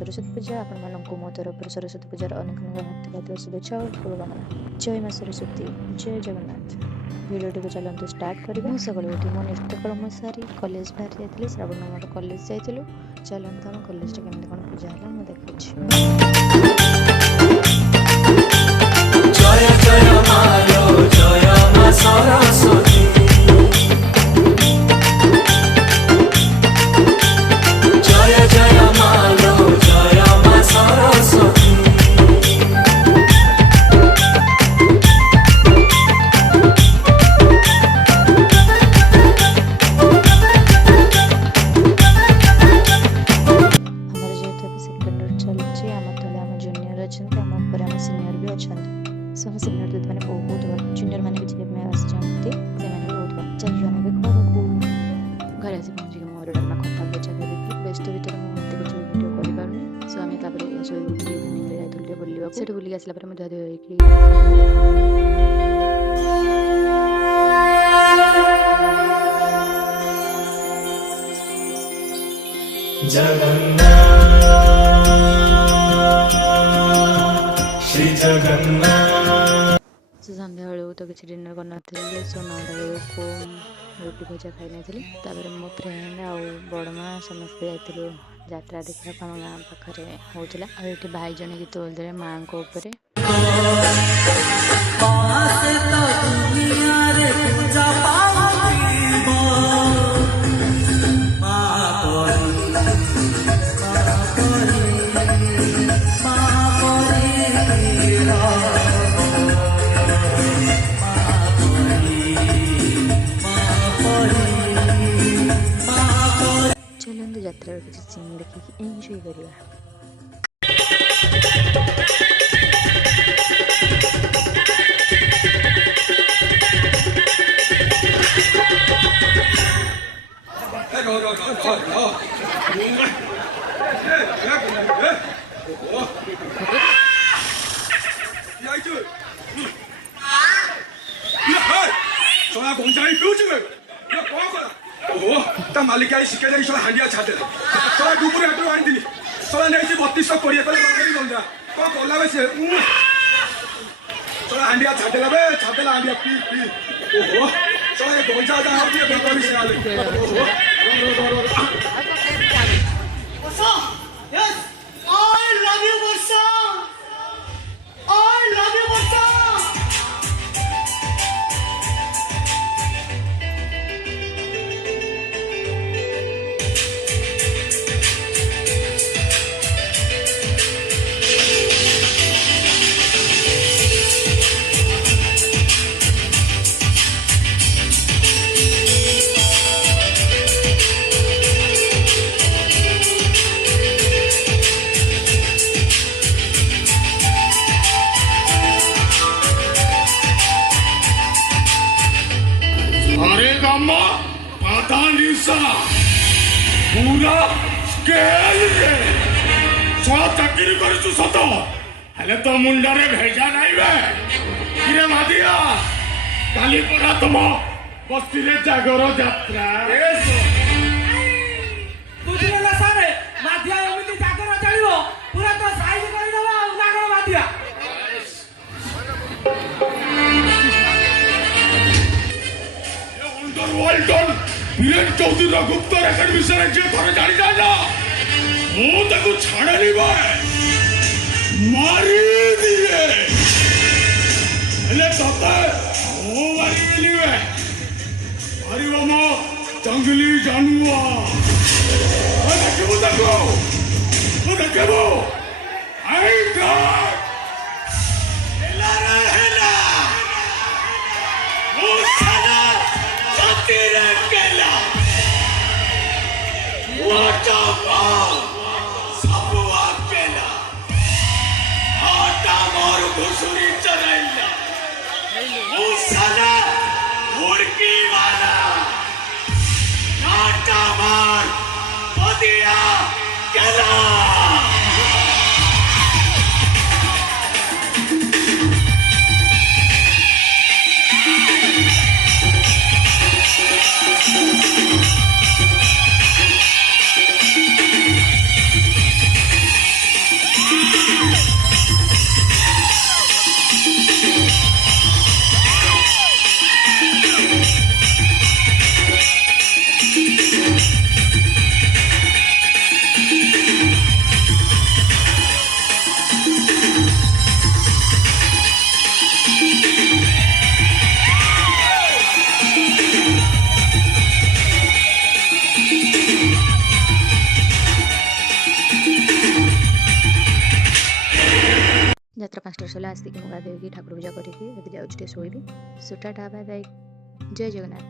सरस्वती पूजा आपको मो तरफ सरस्वती पूजार अनेक अनेक शुभेच्छा और शुभकामना। जय माँ सरस्वती, जय जगन्नाथ। भिडियो को चलते स्टार्ट करवा। मुझे सकाल उठी मो नित्यकर्म सारी कॉलेज बाहर जाइए। श्रावण मास कॉलेज जाइलु। चलते आम कॉलेज केमती कौन पूजा है मुझे देखा। जय जय मालो जय माँ सरस्वती, जय जय मालो जय माँ सरस्वती। हमारे जेहेतु सेकेंड इयर चलती आम तले आम जूनियर अच्छा आम उपर आम सीनियर भी अच्छा। सब सीनियर दीदी मैंने बहुत भल, जूनियर मैंने भी आसते भी बहुत भल। चलिए आम भी घर को घर आसी पहुँचिक मोर डालमा खता बचा कर व्यस्त भितर मुझे किसी भिडियो करपारूनी। सो आम शोक उठी इवनिंग जाइए बुलवा से बुलिक आसला धुआ धुआ जगन्नाथ श्री जगन्नाथ। सन्ध्या बेलू तो किसी डिनर करना सो 9टा बेलू रुटी भजा खाई नहीं। मो फ्रेंड आ बड़मा समस्ते जाइलु यात्रा देखा आम गाँ पाखे होता। ये भाई जन गीत बोलते माँ को ऊपर। चलते यात्रा किसी सीन देखिए एंजॉय करिए। मालिक आई शिकाई सब हांडिया छादे सला डुबुरी हाटू आनी सला नहीं 3220 कोड़े कौन कला बे से सला हांडिया छादेला बे छादेला हांडिया पी पी ओहो सला गंजा जा हो दिए बेकर से आले ओहो Varsha yes I love you Varsha I love you Varsha. पूरा स्केल रे चाकरी कर सत हेले तो मुंडरे भेजा नहीं बे किरे मादिया काली पड़ा तुम बस्ती रे जागर यात्रा बुझिले ना सारे मादिया एमिति जागर चलिबो पूरा तो साइज करि दबा नागर मादिया। ये अंडरवर्ल्ड वीरेन चौधरी गुप्त रेकर्ड विषय जे थोड़े जानी जाना मु ताको छाड़नी भाई मारी दिए हेले तते ओ मारी दिए मारी मो जंगली जानवर ओ देखबो आई गॉड हेला रे हेला ओ साला तेरा केला वाटा सबवा केला आटा मोर घुसुरी चलाइला ओ साला मुर्गी वाला आटा मार पदिया केला। ଯାତ୍ରା 5ଟାରେ ସରିଲା ଆସିକି ମୁଁ ଗାଧୋଇକି ଠାକୁର ପୂଜା କରିକି ଏବେ ଯାଉଛି ଟିକେ ଶୋଇବି। ସୋ ଟାଟା ବାଏ ବାଏ, ଜୟ ଜଗନ୍ନାଥ।